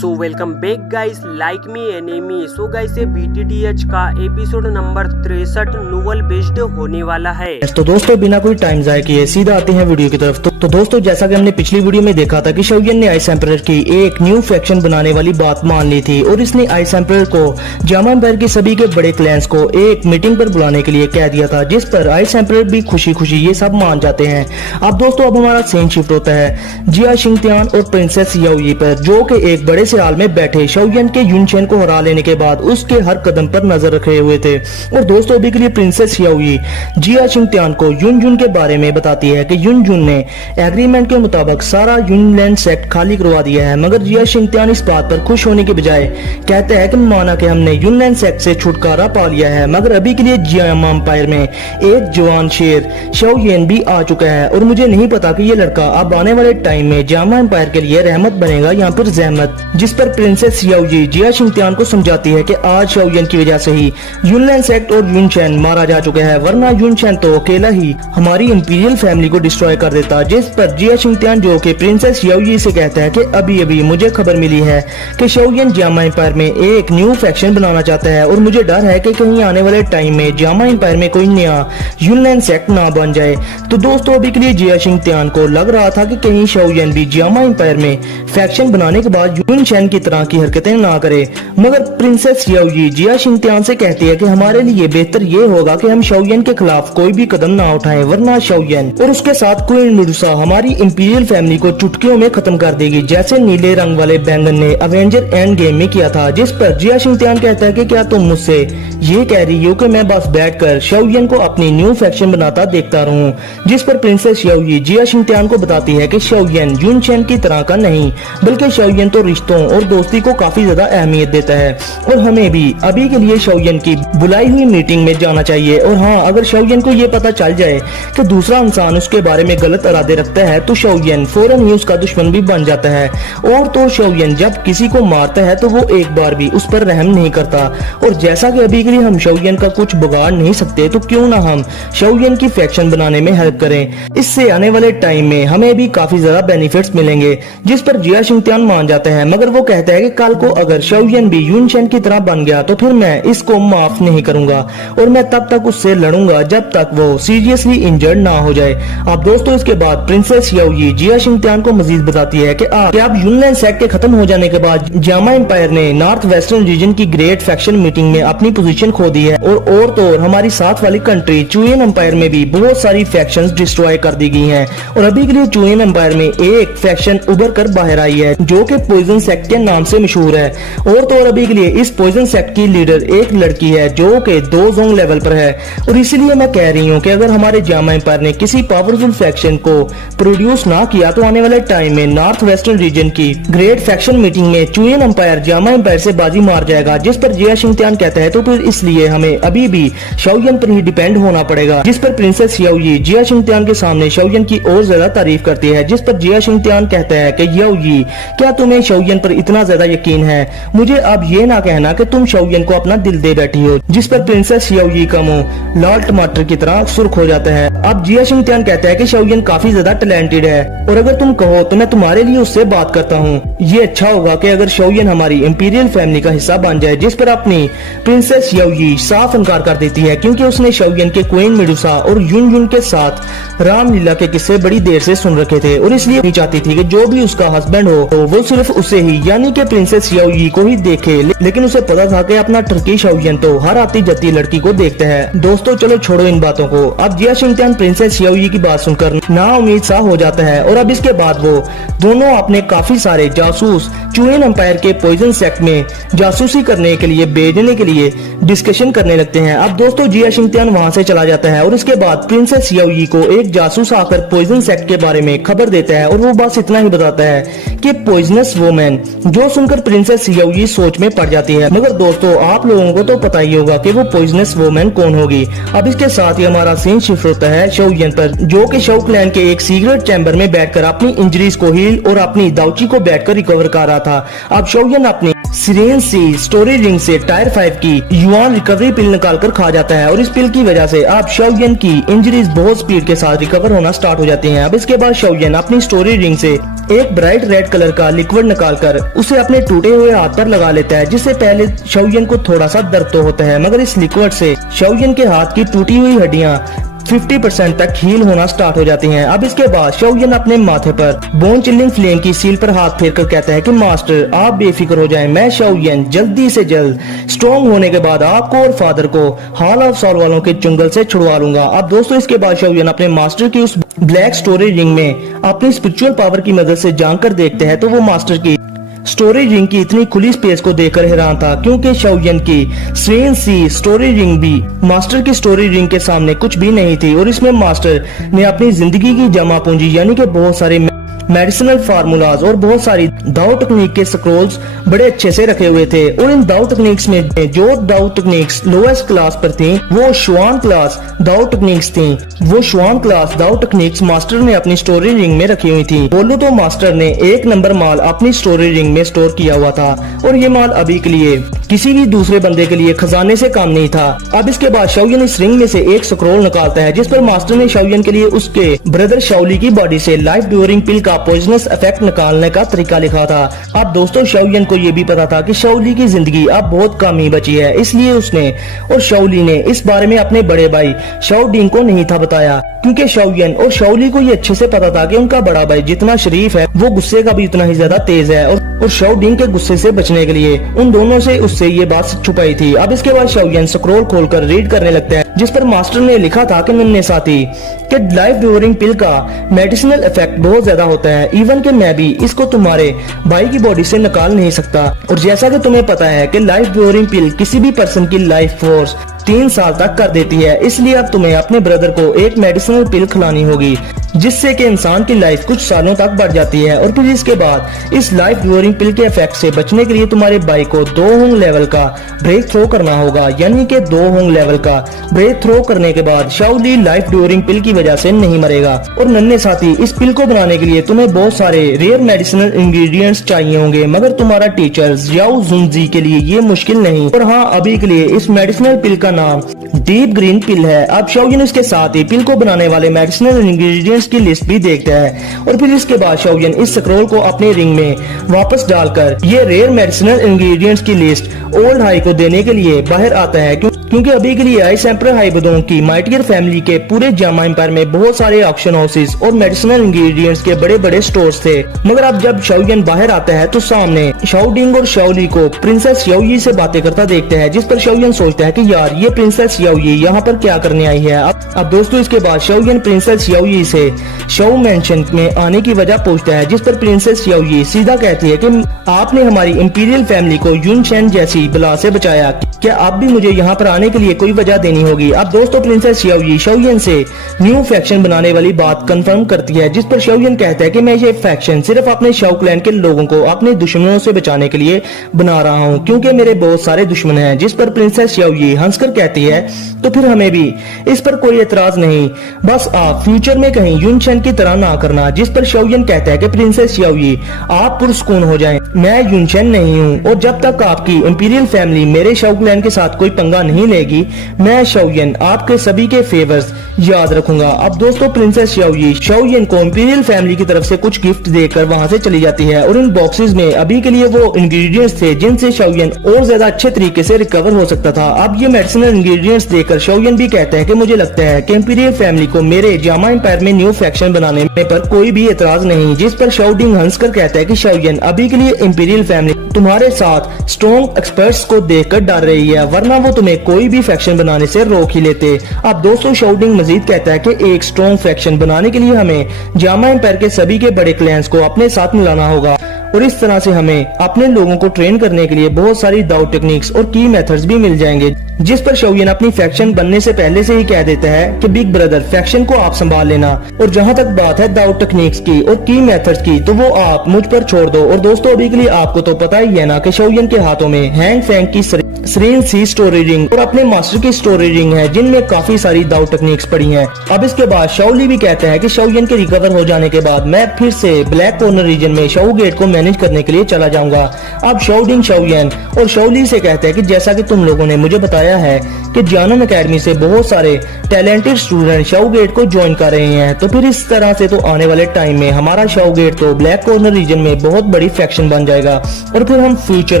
So welcome back guys, like me enemy. So guys ये BTTH का episode number 63 novel based होने वाला है। तो दोस्तों बिना कोई टाइम जाए किए सीधा आते हैं वीडियो की तरफ। तो दोस्तों जैसा कि हमने पिछली वीडियो में देखा था कि शौयन ने आइस एम्परर की एक न्यू फैक्शन बनाने वाली बात मान ली थी और इसने आइस एम्परर को जामा एम्पायर के सभी के बड़े क्लैंस को एक मीटिंग पर बुलाने के लिए कह दिया था, जिस पर आइस एम्परर भी खुशी खुशी ये सब मान जाते हैं। अब दोस्तों अब हमारा सीन शिफ्ट होता है जिया शिंगत्यान और प्रिंसेस याओयी पर, जो कि एक बड़े से हाल में बैठे शौयन के युनचेन को हरा लेने के बाद उसके हर कदम पर नजर रखे हुए थे। और दोस्तों अभी के लिए प्रिंसेस याओयी जिया शिंगत्यान को युनजुन के बारे में बताती है कि युनजुन ने एग्रीमेंट के मुताबिक सारा यूनलैंड सेक्ट खाली करवा दिया है, मगर जिया शिंगत्यान इस बात पर खुश होने के बजाय कहते हैं कि माना कि हमने यूनलैंड सेक्ट से छुटकारा पा लिया है, मगर अभी के लिए जियामा एम्पायर में एक जवान शेर शौयन भी आ चुका है और मुझे नहीं पता कि ये लड़का अब आने वाले टाइम में जियामा एम्पायर के लिए रहमत बनेगा या फिर जहमत। जिस पर प्रिंसेस याओयी जिया शिंगत्यान को समझाती है कि आज शौयन की वजह से ही यूनलैंड सेक्ट और युनचेन मारा जा चुका है, वरना युनचेन तो अकेला ही हमारी इंपीरियल फैमिली को डिस्ट्रॉय कर देता। जिस पर जिया शिंगत्यान जो कि प्रिंसेस याओयी से कहता है कि अभी अभी मुझे खबर मिली है कि शौयन जियामा एम्पायर में एक न्यू फैक्शन बनाना चाहता है और मुझे डर है कि कहीं आने वाले टाइम में जियामा एम्पायर में कोई नया यूनलैंड सेक्ट ना बन जाए। तो दोस्तों अभी के लिए जिया शिंगत्यान को लग रहा था कि कहीं शौयन भी जियामा एम्पायर में फैक्शन बनाने के बाद युनचेन की तरह की हरकतें ना करे, मगर प्रिंसेस याओयी जिया शिंगत्यान से कहती है कि हमारे लिए बेहतर ये होगा कि हम शौयन के खिलाफ कोई भी कदम ना उठाएं, वरना शौयन और उसके साथ क्वीन मेडुसा हमारी इंपीरियल फैमिली को चुटकियों में खत्म कर देगी, जैसे नीले रंग वाले बैंगन ने अवेंजर एंड गेम में किया था। जिस पर जिया शिंगत्यान कहता है कि क्या तुम मुझसे ये कह रही हो कि मैं बस बैठकर शौयन को अपनी न्यू फैक्शन बनाता देखता रहूं। जिस पर प्रिंसेस याओयी जिया शिंगत्यान को बताती है कि शौयन युनचेन की तरह का नहीं, बल्कि शौयन तो रिश्तों और दोस्ती को काफी ज्यादा अहमियत देता है और हमें भी अभी के लिए शौयन की बुलाई हुई मीटिंग में जाना चाहिए। और हाँ, अगर शौयन को ये पता चल जाए कि दूसरा इंसान उसके बारे में गलत इरादे रखता है तो शौयन फौरन ही उसका दुश्मन भी बन जाता है। और तो शौयन जब किसी को मारता है तो वो एक बार भी उस पर रहम नहीं करता। और जैसा कि अभी के लिए हम शौयन का कुछ बिगाड़ नहीं सकते, तो क्यों ना हम शौयन की फैक्शन बनाने में हेल्प करें, इससे आने वाले टाइम में हमें भी काफी ज्यादा बेनिफिट्स मिलेंगे। जिस पर जिया शिंगत्यान मान जाता है, मगर वो कहता है कि कल को अगर शौयन भी युनचेन की तरह बन गया तो फिर मैं इसको माफ नहीं करूंगा और मैं तब तक उससे लड़ूंगा जब तक वो सीरियसली इंजर्ड ना हो जाए। अब दोस्तों इसके बाद प्रिंसेस याओयी जिया शिंगत्यान को मजीद बताती है कि अब यूनलैंड सेक्ट के खत्म हो जाने के बाद जियामा एम्पायर ने नॉर्थ वेस्टर्न रीजन की ग्रेट फैक्शन मीटिंग में अपनी पोजीशन खो दी है और तो और हमारी साथ वाली कंट्री चुयन एम्पायर में भी बहुत सारी फैक्शंस डिस्ट्रॉय कर दी गई हैं। और अभी के लिए चुयन एम्पायर में एक फैक्शन उभर कर बाहर आई है जो कि पॉइजन सेक्ट के नाम से मशहूर है। और तो और अभी के लिए इस पॉइजन सेक्ट की लीडर एक लड़की है जो कि 2 जोंग लेवल पर है। और इसीलिए मैं कह रही हूँ कि अगर हमारे जियामा एम्पायर ने किसी पावरफुल फैक्शन को प्रोड्यूस ना किया तो आने वाले टाइम में नॉर्थ वेस्टर्न रीजन की ग्रेट फैक्शन मीटिंग में चुयन एम्पायर जियामा एम्पायर से बाजी मार जाएगा। जिस पर जिया शिंगत्यान कहता है तो फिर इसलिए हमें अभी भी शौयन पर ही डिपेंड होना पड़ेगा। जिस पर प्रिंसेस याओयी जिया शिंगत्यान के सामने शौयन की और ज्यादा तारीफ करती है। जिस पर जिया शिंगत्यान कहता है कि याओयी क्या तुम्हें शौयन पर इतना ज्यादा यकीन है, मुझे अब ये ना कहना कि तुम शौयन को अपना दिल दे बैठी हो। जिस पर प्रिंसेस याओयी का मुंह लाल टमाटर की तरह सुर्ख हो जाता है। अब जिया शिंगत्यान कहता है कि शौयन काफी ज्यादा टैलेंटेड है और अगर तुम कहो तो मैं तुम्हारे लिए उससे बात करता हूँ। ये अच्छा होगा कि अगर शौयन हमारी इंपीरियल फैमिली का हिस्सा बन जाए। जिस पर अपनी प्रिंसेस याओयी साफ इनकार कर देती है क्योंकि उसने शौयन के क्वीन मेडुसा और युनजुन के साथ रामलीला के किस्से बड़ी देर से सुन रखे थे और इसलिए नहीं चाहती थी कि जो भी उसका हस्बैंड हो तो वो सिर्फ उसे ही यानी कि प्रिंसेस याओयी को ही देखे। लेकिन उसे पता था कि अपना टर्की शौयन तो हर आती जाती लड़की को देखता है। दोस्तों चलो छोड़ो इन बातों को। अब जिया शिंगत्यान प्रिंसेस याओयी की बात सुनकर ना उम्मीद सा हो जाता है और अब इसके बाद वो दोनों अपने काफी सारे जासूस चुयन एम्पायर के पॉइजन सेक्ट में जासूसी करने के लिए भेजने के लिए डिस्कशन करने लगते हैं। अब दोस्तों जिया शिंगत्यान वहां से चला जाता है और उसके बाद प्रिंसेस याओयी को एक जासूस आकर पॉइजन सेक्ट के बारे में खबर देता है और वो बस इतना ही बताता है कि पॉइजनस वुमेन, जो सुनकर प्रिंसेस याओयी सोच में पड़ जाती है। मगर दोस्तों आप लोगों को तो पता ही होगा कि वो पॉइजनस वुमेन कौन होगी। अब इसके साथ ही हमारा सीन शिफ्ट होता है शौयन पर, जो कि शौ क्लैन के एक सीक्रेट चैम्बर में बैठकर अपनी इंजरीज को हील और अपनी दाउची को बैठकर रिकवर कर रहा था। अब शौयन अपनी सिरेन सी स्टोरी रिंग से टायर 5 की युआन रिकवरी पिल निकालकर खा जाता है और इस पिल की वजह से अब शाओयन की इंजरीज बहुत स्पीड के साथ रिकवर होना स्टार्ट हो जाती हैं। अब इसके बाद शाओयन अपनी स्टोरी रिंग से एक ब्राइट रेड कलर का लिक्विड निकालकर उसे अपने टूटे हुए हाथ पर लगा लेता है, जिससे पहले शाओयन को थोड़ा सा दर्द तो होता है, मगर इस लिक्विड से शाओयन के हाथ की टूटी हुई हड्डियां 50% तक हील होना स्टार्ट हो जाती हैं। अब इसके बाद शाओयन अपने माथे पर बोन चिल्लिंग फ्लेम की सील पर हाथ फेरकर कहता है कि मास्टर आप बेफिक्र हो जाएं, मैं शाओयन जल्दी से जल्द स्ट्रॉन्ग होने के बाद आपको और फादर को हॉल ऑफ सॉल वालों के जंगल से छुड़वा लूंगा। अब दोस्तों इसके बाद शाओयन अपने मास्टर की उस ब्लैक स्टोरी रिंग में अपनी स्पिरिचुअल पावर की मदद से जानकर देखते हैं तो वो मास्टर की स्टोरी रिंग की इतनी खुली स्पेस को देखकर हैरान था, क्योंकि शाओयन की स्वेन सी स्टोरी रिंग भी मास्टर की स्टोरी रिंग के सामने कुछ भी नहीं थी और इसमें मास्टर ने अपनी जिंदगी की जमा पूंजी यानी कि बहुत सारे मेडिसिनल फार्मूलाज और बहुत सारी दाव टेक्निक के स्क्रोल्स बड़े अच्छे से रखे हुए थे। और इन दाव टेक्निक्स में जो दाव टेक्निक्स लोएस्ट क्लास पर थी वो शुआन क्लास दाव टेक्निक्स थी। वो शुआन क्लास दाव टेक्निक्स मास्टर ने अपनी स्टोरी रिंग में रखी हुई थी। बोलो तो मास्टर ने 1 नंबर माल अपनी स्टोरी रिंग में स्टोर किया हुआ था और ये माल अभी के लिए किसी भी दूसरे बंदे के लिए खजाने से काम नहीं था। अब इसके बाद शाओयन इस रिंग में से एक स्क्रोल निकालता है, जिस पर मास्टर ने शाओयन के लिए उसके ब्रदर शाओली की बॉडी से लाइफ ड्यूरिंग पिल का पॉइजनस इफेक्ट निकालने का तरीका लिखा था। अब दोस्तों शाओयन को ये भी पता था कि शाओली की जिंदगी अब बहुत कम ही बची है, इसलिए उसने और शाओली ने इस बारे में अपने बड़े भाई शाओडिंग को नहीं था बताया, क्योंकि शाओयन और शाओली को ये अच्छे से पता था कि उनका बड़ा भाई जितना शरीफ है वो गुस्से का भी उतना ही ज्यादा तेज है और शाओडिंग के गुस्से से बचने के लिए उन दोनों से उससे ये बात छुपाई थी। अब इसके बाद शाओयन स्क्रोल खोलकर रीड करने लगता है, जिस पर मास्टर ने लिखा था कि नन्हे साथी कि लाइफ ड्यूरिंग पिल का मेडिसिनल इफेक्ट बहुत ज्यादा होता है, इवन कि मैं भी इसको तुम्हारे भाई की बॉडी से निकाल नहीं सकता। और जैसा कि तुम्हें पता है कि लाइफ ड्यूरिंग पिल किसी भी पर्सन की लाइफ फोर्स 3 साल तक कर देती है, इसलिए अब तुम्हें अपने ब्रदर को एक मेडिसिनल पिल खिलानी होगी जिससे कि इंसान की लाइफ कुछ सालों तक बढ़ जाती है। और फिर इसके बाद इस लाइफ ड्यूरिंग पिल के इफेक्ट से बचने के लिए तुम्हारे भाई को 2 होंग लेवल का ब्रेक थ्रो करना होगा, यानी कि 2 होंग लेवल का ब्रेक थ्रो करने के बाद शाओली लाइफ ड्यूरिंग पिल की वजह से नहीं मरेगा। और नन्हे साथी इस पिल को बनाने के लिए तुम्हें बहुत सारे रेयर मेडिसिनल इंग्रेडिएंट्स चाहिए होंगे, मगर तुम्हारा टीचर जियाओ जुनजी के लिए ये मुश्किल नहीं। और हाँ, अभी के लिए इस मेडिसिनल पिल का नाम डीप ग्रीन पिल है। अब शाओयन इसके साथ ही पिल को बनाने वाले मेडिसिनल इंग्रेडिएंट्स की लिस्ट भी देखता है और फिर इसके बाद शाओयन इस स्क्रोल को अपने रिंग में वापस डालकर ये रेयर मेडिसिनल इंग्रेडिएंट्स की लिस्ट ओल्ड हाई को देने के लिए बाहर आता है, क्योंकि अभी के लिए आइस एम्परर हाइबदों की माइटियर फैमिली के पूरे जामा एम्पायर में बहुत सारे ऑक्शन हाउसेस और मेडिसिनल इंग्रेडिएंट्स के बड़े बड़े स्टोर्स थे। मगर अब जब शाओयन बाहर आता है तो सामने शाओडिंग और शाओली को प्रिंसेस याओयी से बातें करता देखते हैं, जिस पर शाओयन सोचता है कि यार ये प्रिंसेस याओयी यहाँ पर क्या करने आई है। अब दोस्तों इसके बाद शाओयन प्रिंसेस याओयी से शाओ मेंशन में आने की वजह पूछता है, जिस पर प्रिंसेस याओयी सीधा कहती है कि आपने हमारी इंपीरियल फैमिली को युनशेन जैसी बला से बचाया, क्या आप भी मुझे यहाँ पर आने के लिए कोई वजह देनी होगी। अब दोस्तों प्रिंसेस याओयी शाओयन से न्यू फैक्शन बनाने वाली बात कंफर्म करती है, जिस पर शाओयन कहता है कि मैं ये फैक्शन सिर्फ अपने शाओ क्लैन के लोगों को अपने दुश्मनों से बचाने के लिए बना रहा हूँ, क्योंकि मेरे बहुत सारे दुश्मन हैं। जिस पर प्रिंसेस याओयी हंसकर कहती है तो फिर हमें भी इस पर कोई एतराज नहीं, बस आप फ्यूचर में कहीं युनशेन की तरह ना करना। जिस पर शाओयन कहता है कि प्रिंसेस याओयी आप पुरस्कून हो जाएं, मैं युनशेन नहीं हूँ और जब तक आपकी इंपीरियल फैमिली मेरे शाओ क्लैन के साथ कोई पंगा नहीं लेगी मैं शाओयन आपके सभी के फेवर्स याद रखूंगा। अब दोस्तों प्रिंसेस याओयी शाओयन को इंपीरियल फैमिली की तरफ से कुछ गिफ्ट देकर वहां से चली जाती है और इन बॉक्सेस में अभी के लिए वो इंग्रेडिएंट्स थे जिनसे शाओयन और ज्यादा अच्छे तरीके से रिकवर हो सकता था। अब ये मेडिसिनल इंग्रेडिएंट्स देखकर शाओयन भी कहता है कि मुझे लगता है कि इंपीरियल फैमिली को मेरे जामा एम्पायर में न्यू फैक्शन बनाने पर कोई भी एतराज नहीं। जिस पर शाओडिंग हंसकर कहता है कि शाओयन अभी के लिए इंपीरियल फैमिली तुम्हारे साथ स्ट्रॉन्ग एक्सपर्ट्स को देखकर डर रही है, वरना वो तुम्हें कोई भी फैक्शन बनाने से रोक ही लेते। अब दोस्तों शाओडिंग मजीद कहता है कि एक स्ट्रॉन्ग फैक्शन बनाने के लिए हमें जामा एम्पायर के सभी के बड़े क्लैंस को अपने साथ मिलाना होगा और इस तरह से हमें अपने लोगों को ट्रेन करने के लिए बहुत सारी दाव टेक्निक्स और की मेथड्स भी मिल जाएंगे। जिस पर शाओयन अपनी फैक्शन बनने से पहले से ही कह देता है कि बिग ब्रदर फैक्शन को आप संभाल लेना और जहां तक बात है दाव टेक्निक्स की और की मेथड्स की तो वो आप मुझ पर छोड़ दो। और दोस्तों अभी के लिए आपको तो पता ही है ना कि शाओयन के हाथों में हैंग फैंग की सेरेन सी स्टोरी रिंग और अपने मास्टर की स्टोरी रिंग है जिनमें काफी सारी दाव टेक्निक्स पड़ी हैं। अब इसके बाद शाओली भी कहता है कि शाओयन के रिकवर हो जाने के बाद मैं फिर से ब्लैक कॉर्नर रीजन में शाओ गेट को मैनेज करने के लिए चला जाऊंगा। अब शाओडिंग शाओयन और शाओली से कहते हैं कि जैसा कि तुम लोगों ने मुझे बताया है कि जियानम एकेडमी से बहुत सारे टैलेंटेड स्टूडेंट शाओ गेट को ज्वाइन कर रहे हैं, तो फिर इस तरह से तो आने वाले टाइम में हमारा शाओ गेट तो ब्लैक कॉर्नर रीजन में बहुत बड़ी फैक्शन बन जाएगा और फिर हम फ्यूचर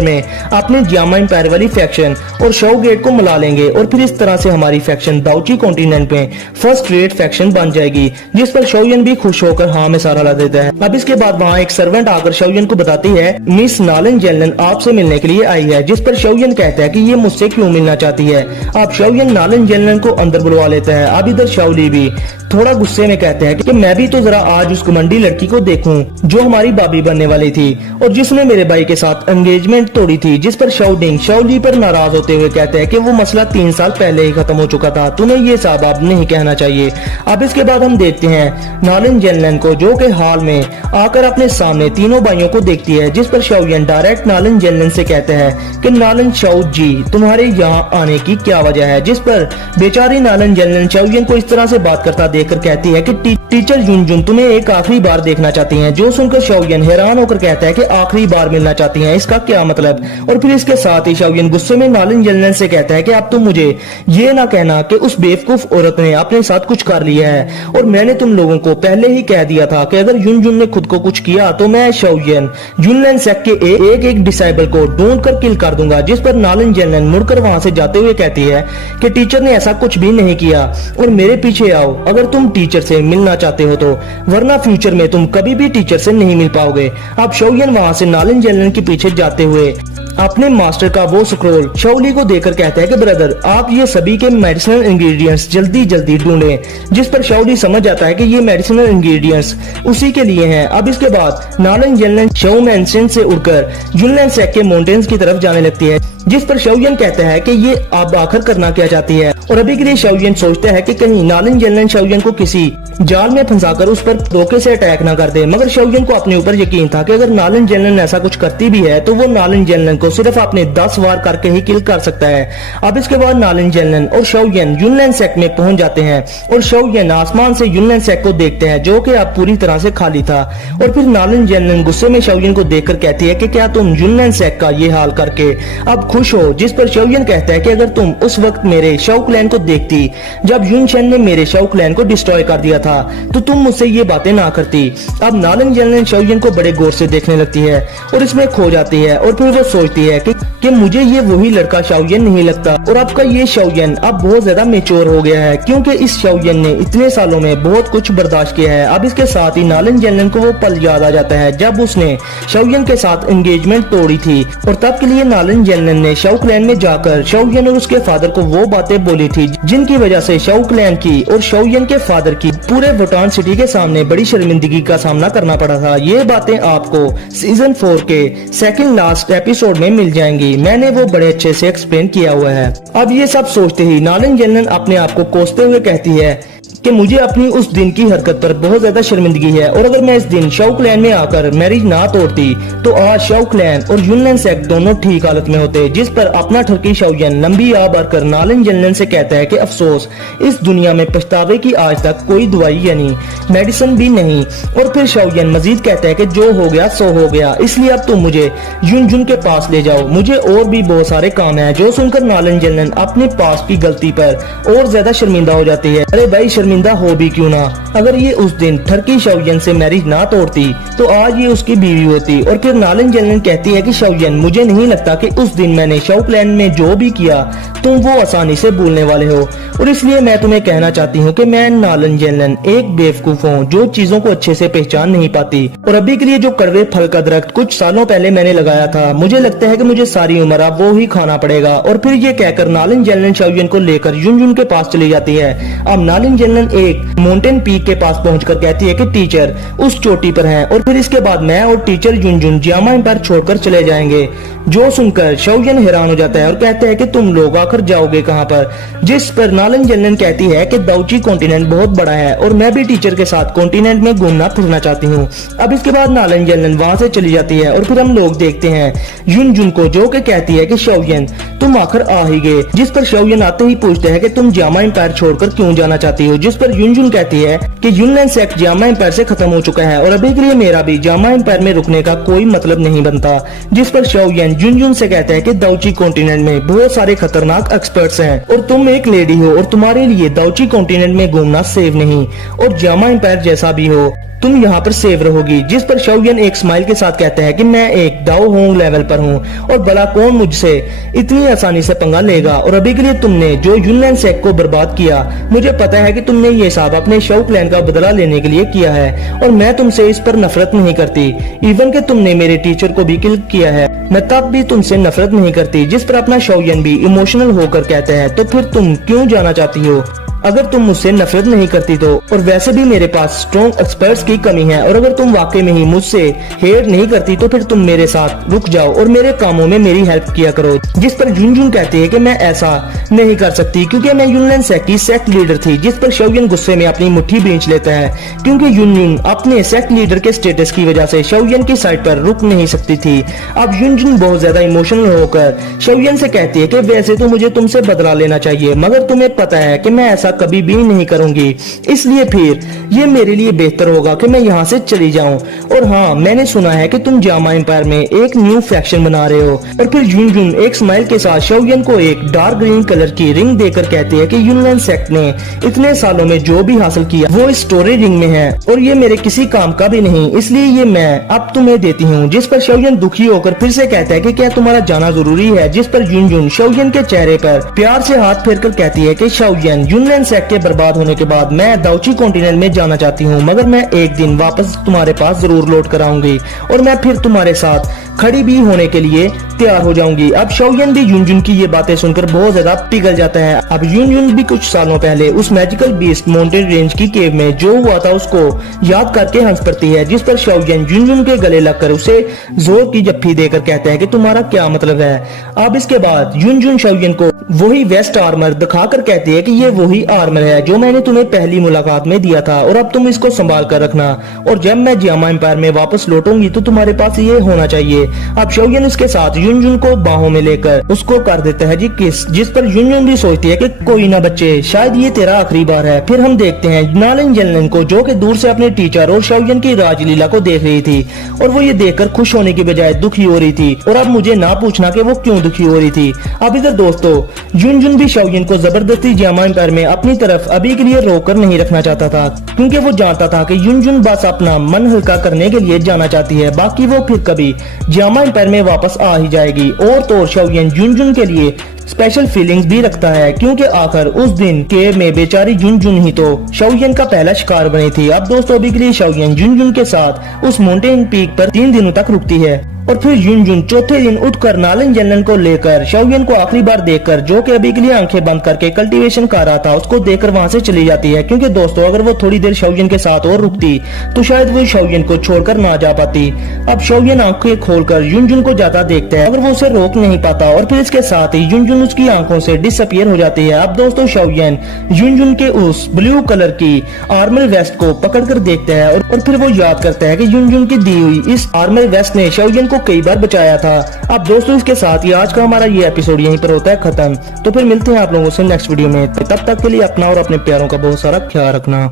में अपने जियामा एम्पायर वाली फैक्शन और शाओ गेट को मिला लेंगे और फिर इस तरह से हमारी फैक्शन दाउची कॉन्टिनेंट में फर्स्ट रेट फैक्शन बन जाएगी, जिस पर शाओयन भी खुश होकर हाँ में सारा ला देता है। अब इसके बाद वहाँ एक सर्वेंट आकर शाओयन को बताती है मिस नालन जेलन आपसे मिलने के लिए आई है, जिस पर शाओयन कहता है कि ये मुझसे क्यों मिलना चाहती है। अब शाओयन नालन जेलन को अंदर बुलवा लेता है। अब इधर शाओली भी थोड़ा गुस्से में कहते हैं कि मैं भी तो जरा आज उस घमंडी लड़की को देखूं जो हमारी भाभी बनने वाली थी और जिसने मेरे भाई के साथ एंगेजमेंट तोड़ी थी, जिस पर शाओडिंग शाओली पर नाराज होते हुए कहते हैं कि वो मसला 3 साल पहले ही खत्म हो चुका था, तुम्हें ये सब अब नहीं कहना चाहिए। अब इसके बाद हम देखते हैं नालन जेलन को जो कि हाल में आकर अपने सामने तीनों भाइयों को देखती है, जिस पर शाओयन डायरेक्ट नालन जेलन से कहते हैं कि नालन शाओ जी तुम्हारे यहाँ आने की क्या वजह है, जिस पर बेचारी नालन जेलन शाओयन को इस तरह से बात करता देखकर कहती है कि टीचर जुनजुन तुम्हें एक आखिरी बार देखना चाहती हैं, जो सुनकर शाओयन हैरान होकर कहता है कि आखिरी बार मिलना चाहती हैं, इसका क्या मतलब। और फिर इसके साथ ही शाओयन गुस्से में नालन जेलन से कहता है कि अब तुम मुझे ये ना कहना कि उस बेवकूफ औरत ने अपने साथ कुछ कर लिया है और मैंने तुम लोगों को पहले ही कह दिया था कि अगर जुनजुन ने खुद को कुछ किया तो मैं शाओयन जुनलन सेक के एक डिसाइबल को ढूंढ कर किल कर दूंगा, जिस पर नालन जेलन मुड़कर वहां से जाते हुए कहती है कि टीचर ने ऐसा कुछ भी नहीं किया और मेरे पीछे आओ अगर तुम टीचर से मिलना चाहते हो तो, वरना फ्यूचर में तुम कभी भी टीचर से नहीं मिल पाओगे। अब शाओयन वहां से नालन जेलन के पीछे जाते हुए अपने मास्टर का वो स्क्रोल शाओली को देकर कहता है कि ब्रदर आप ये सभी के मेडिसिनल इंग्रेडिएंट्स जल्दी जल्दी ढूंढें, जिस पर शाओली समझ जाता है कि ये मेडिसिनल इंग्रेडिएंट्स उसी के लिए हैं। अब इसके बाद नालन जेलन शाओ मैंशन से उड़कर जुनलन सेक के माउंटेन्स की तरफ जाने लगती है, जिस पर शाओयन कहता है कि ये अब आखिर करना क्या चाहती है। और अभी के लिए शाओयन सोचता है कि कहीं नालन जेलन शाओयन को किसी जाल में फंसाकर उस पर धोखे से अटैक ना कर दे, मगर शाओयन को अपने ऊपर यकीन था कि अगर नालन जेलन ऐसा कुछ करती भी है तो वो नालन जेलन को सिर्फ अपने 10 वार करके ही किल कर सकता है। अब इसके बाद नालन जेलन और शाओयन जुनलन सेक में पहुंच जाते हैं और शाओयन आसमान से जुनलन सेक को देखते हैं जो कि अब पूरी तरह से खाली था। और फिर नालन जेलन गुस्से में शाओयन को देखकर कहती है कि क्या तुम जुनलन सेक का ये हाल करके अब खुश हो, जिस पर शाओयन कहता है कि अगर तुम उस वक्त मेरे शाओ क्लैन को देखती जब युनशन ने मेरे शाओ क्लैन को डिस्ट्रॉय कर दिया था तो तुम मुझसे ये बातें ना करती। अब नालन जेलन शाओयन को बड़े गौर से देखने लगती है और इसमें खो जाती है और फिर वो सोचती है कि मुझे ये वही लड़का शाओयन नहीं लगता और अब का ये शाओयन अब बहुत ज्यादा मेच्योर हो गया है, क्योंकि इस शाओयन ने इतने सालों में बहुत कुछ बर्दाश्त किया है। अब इसके साथ ही नालन जेलन को वो पल याद आ जाता है जब उसने शाओयन के साथ एंगेजमेंट तोड़ी थी और तब के लिए नालन जेलन ने शाओ क्लैन में जाकर शाओयन और उसके फादर को वो बातें बोली थी जिनकी वजह से शाओ क्लैन की और शाओयन के फादर की पूरे वुटान सिटी के सामने बड़ी शर्मिंदगी का सामना करना पड़ा था। ये बातें आपको सीजन 4 के सेकंड लास्ट एपिसोड में मिल जाएंगी, मैंने वो बड़े अच्छे से एक्सप्लेन किया हुआ है। अब ये सब सोचते ही नालन जेलन अपने आप को कोसते हुए कहती है कि मुझे अपनी उस दिन की हरकत पर बहुत ज्यादा शर्मिंदगी है और अगर मैं इस दिन शाओ क्लैन में आकर मैरिज ना तोड़ती तो आज शाओ क्लैन और जुनलन सेक दोनों ठीक हालत में होते। जिस पर अपना ठरकी शाओयन लंबी आ भरकर नालन जेलन से कहता है कि अफसोस इस दुनिया में पछतावे की आज तक कोई दवाई यानी मेडिसिन भी नहीं। और फिर शाओयन मजीद कहता है कि जो हो गया सो हो गया, इसलिए अब तुम मुझे युनजुन के पास ले जाओ, मुझे और भी बहुत सारे काम है। जो सुनकर नालन जेलन अपने पास की गलती पर और ज्यादा शर्मिंदा हो जाती है। अरे भाई शर्मिंदा हो भी क्यों ना, अगर ये उस दिन ठरकी शाओयन से मैरिज ना तोड़ती तो आज ये उसकी बीवी होती। और फिर नालन जेलन कहती है कि शाओयन मुझे नहीं लगता कि उस दिन मैंने शाओ क्लैन में जो भी किया तुम वो आसानी से भूलने वाले हो और इसलिए मैं तुम्हें कहना चाहती हूँ कि मैं नालन जेलन एक बेवकूफ हूँ जो चीजों को अच्छे से पहचान नहीं पाती। और अभी के लिए जो कड़वे फल का दरख्त कुछ सालों पहले मैंने लगाया था मुझे लगता है कि मुझे सारी उम्र अब वो ही खाना पड़ेगा। और फिर ये कहकर नालन जेलन शाओयन को लेकर युनजुन के पास चली जाती है। अब नालन जेलन एक माउंटेन पीक के पास पहुंचकर कहती है कि टीचर उस चोटी पर हैं और फिर इसके बाद मैं और टीचर युनजुन जियामा एम्पायर छोड़कर चले जाएंगे। जो सुनकर शाओयन हैरान हो जाता है और कहता है कि तुम लोग आखिर जाओगे कहां पर, जिस पर नालन जेलन कहती है कि दाउची कॉन्टिनेंट बहुत बड़ा है और मैं भी टीचर के साथ कॉन्टिनेंट में घूमना फिरना चाहती हूँ। अब इसके बाद नालन जेलन वहां से चली जाती है और फिर हम लोग देखते हैं युनजुन को जो कि कहती है कि शाओयन तुम आखिर आ ही गए। जिस पर शाओयन आते ही पूछते हैं कि तुम जियामा एम्पायर छोड़कर क्यों जाना चाहती हो, जिस पर युनजुन कहती है कि यूनलैंड सेक्ट जामा एम्पायर से खत्म हो चुका है और अभी के लिए मेरा भी जामा एम्पायर में रुकने का कोई मतलब नहीं बनता। जिस पर शाओयन युनजुन से कहता है कि दाउची कॉन्टिनेंट में बहुत सारे खतरनाक एक्सपर्ट्स हैं और तुम एक लेडी हो और तुम्हारे लिए दाउची कॉन्टिनेंट में घूमना सेफ नहीं, और जामा एम्पायर जैसा भी हो तुम यहाँ पर सेव रहोगी। जिस पर शाओयन एक स्माइल के साथ कहता है कि मैं एक दाओ होंग लेवल पर हूँ और भला कौन मुझसे इतनी आसानी से पंगा लेगा, और अभी के लिए तुमने जो यूनलैंड सेक्ट को बर्बाद किया, मुझे पता है कि तुमने ये सब अपने शाओ क्लैन का बदला लेने के लिए किया है और मैं तुमसे इस पर नफरत नहीं करती। इवन कि तुमने मेरे टीचर को भी किल किया है, मैं तब भी तुमसे नफरत नहीं करती। जिस पर अपना शाओयन भी इमोशनल होकर कहता है तो फिर तुम क्यों जाना चाहती हो अगर तुम मुझसे नफरत नहीं करती तो, और वैसे भी मेरे पास स्ट्रॉन्ग एक्सपर्ट्स की कमी है, और अगर तुम वाकई में ही मुझसे हेट नहीं करती तो फिर तुम मेरे साथ रुक जाओ और मेरे कामों में मेरी हेल्प किया करो। जिस पर युनजुन कहती है कि मैं ऐसा नहीं कर सकती क्योंकि मैं यूनलैंड सेक्ट की सेक्ट लीडर थी। जिस पर शाओयन गुस्से में अपनी मुट्ठी भींच लेता है क्योंकि युनजुन अपने सेक्ट लीडर के स्टेटस की वजह से शाओयन की साइड पर रुक नहीं सकती थी। अब युनजुन बहुत ज्यादा इमोशनल होकर शाओयन से कहती है कि वैसे तो मुझे तुमसे बदला लेना चाहिए, मगर तुम्हें पता है कि मैं ऐसा कभी भी नहीं करूंगी, इसलिए फिर ये मेरे लिए बेहतर होगा कि मैं यहाँ से चली जाऊं। और हाँ, मैंने सुना है कि तुम जामा एम्पायर में एक न्यू फैक्शन बना रहे हो। और फिर युनजुन एक स्माइल के साथ शाओयन को एक डार्क ग्रीन कलर की रिंग देकर कहती है कि यूनलैंड सेक्ट ने इतने सालों में जो भी हासिल किया वो इस स्टोरी रिंग में है और ये मेरे किसी काम का भी नहीं, इसलिए ये मैं अब तुम्हें देती हूँ। जिस पर शाओयन दुखी होकर फिर से कहता है कि क्या तुम्हारा जाना जरूरी है। जिस पर युनजुन शाओयन के चेहरे पर प्यार से हाथ फेरकर कहती है कि शाओयन, यूनलैंड सेक्ट के बर्बाद होने के बाद मैं दाउची कॉन्टिनेंट में जाना चाहती हूँ, मगर मैं एक दिन वापस तुम्हारे पास जरूर लौट कर आऊंगी और मैं फिर तुम्हारे साथ खड़ी भी होने के लिए तैयार हो जाऊंगी। अब शाओयन भी युनजुन की ये बातें सुनकर बहुत ज्यादा पिघल जाता है। अब युनजुन भी कुछ सालों पहले उस मैजिकल बीस्ट माउंटेन रेंज की केव में जो हुआ था उसको याद करके हंस पड़ती है। जिस पर शाओयन युनजुन के गले लगकर उसे जोर की जप्फी देकर कहता है कि तुम्हारा क्या मतलब है। अब इसके बाद युनजुन शाओयन को वही वेस्ट आर्मर दिखाकर कहती है कि ये वही आर्मर है जो मैंने तुम्हें पहली मुलाकात में दिया था और अब तुम इसको संभाल कर रखना, और जब मैं जामा एम्पायर में वापस लौटूंगी तो तुम्हारे पास ये होना चाहिए। अब शाओयन इसके साथ युनजुन को बाहों में लेकर उसको कर देता है जी किस। जिस पर युनजुन भी सोचती है कि कोई ना बच्चे, शायद ये तेरा आखिरी बार है। फिर हम देखते हैं नालन जलन को जो कि दूर से अपने टीचर और शाओयन की राजलीला को देख रही थी और वो ये देखकर खुश होने की बजाय दुखी हो रही थी, और अब मुझे ना पूछना कि वो क्यों दुखी हो रही थी। अब इधर दोस्तों युनजुन भी शाओयन को जबरदस्ती जामा एम्पायर में अपनी तरफ अभी के लिए रोक कर नहीं रखना चाहता था क्योंकि वो जानता था कि युनजुन बस अपना मन हल्का करने के लिए जाना चाहती है, बाकी वो फिर कभी जामा एम्पायर में वापस आ ही जाएगी। और तो शाओयन युनजुन के लिए स्पेशल फीलिंग्स भी रखता है क्योंकि आखिर उस दिन केव में बेचारी युनजुन ही तो शाओयन का पहला शिकार बनी थी। अब दोस्तों अभी के लिए शाओयन युनजुन के साथ उस माउंटेन पीक पर 3 दिनों तक रुकती है और फिर युनजुन चौथे दिन उठकर नालन जलन को लेकर शाओयन को आखिरी बार देखकर, जो कि अभी के लिए आंखें बंद करके कल्टीवेशन कर रहा था, उसको देखकर वहां से चली जाती है क्योंकि दोस्तों अगर वो थोड़ी देर शाओयन के साथ और रुकती तो शायद वो शाओयन को छोड़कर ना जा पाती। अब शाओयन आंखें खोलकर युनजुन को जाता देखता है मगर वो उसे रोक नहीं पाता और फिर इसके साथ ही युनजुन उसकी आंखों से डिसअपियर हो जाती है। अब दोस्तों शाओयन युनजुन के उस ब्लू कलर की आर्मर वेस्ट को पकड़कर देखता है और फिर वो याद करता है कि युनजुन की दी हुई इस आर्मर वेस्ट ने शाओयन को कई बार बचाया था। अब दोस्तों इसके साथ ही आज का हमारा ये एपिसोड यहीं पर होता है खत्म। तो फिर मिलते हैं आप लोगों से नेक्स्ट वीडियो में, तब तक के लिए अपना और अपने प्यारों का बहुत सारा ख्याल रखना।